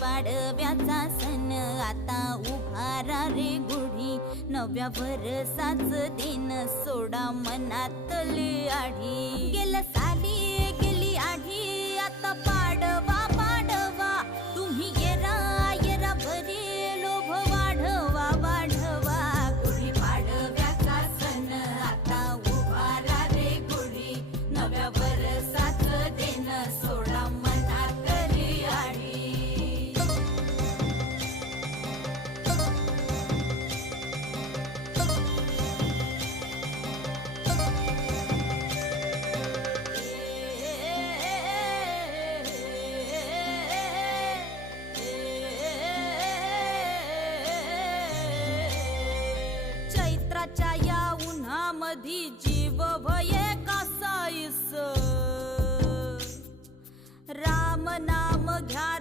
पाडव्याचा सण आता उभारा रे गुढी, नव्या वर्षाच दिन सोडा मनातली आढी. गेल्या साली गेली आढी, आता पाडवा पाडवा, तुम्ही येरा येरा भरी लोभ वाढवा वाढवा. गुढी पाडव्याचा सण आता उभारा रे गुढी, नव्या वर्षाच दिन सोडा मनातली आढी. चैत्राच्या या उन्हामधी जीव भये कासाईस, राम नाम घ्या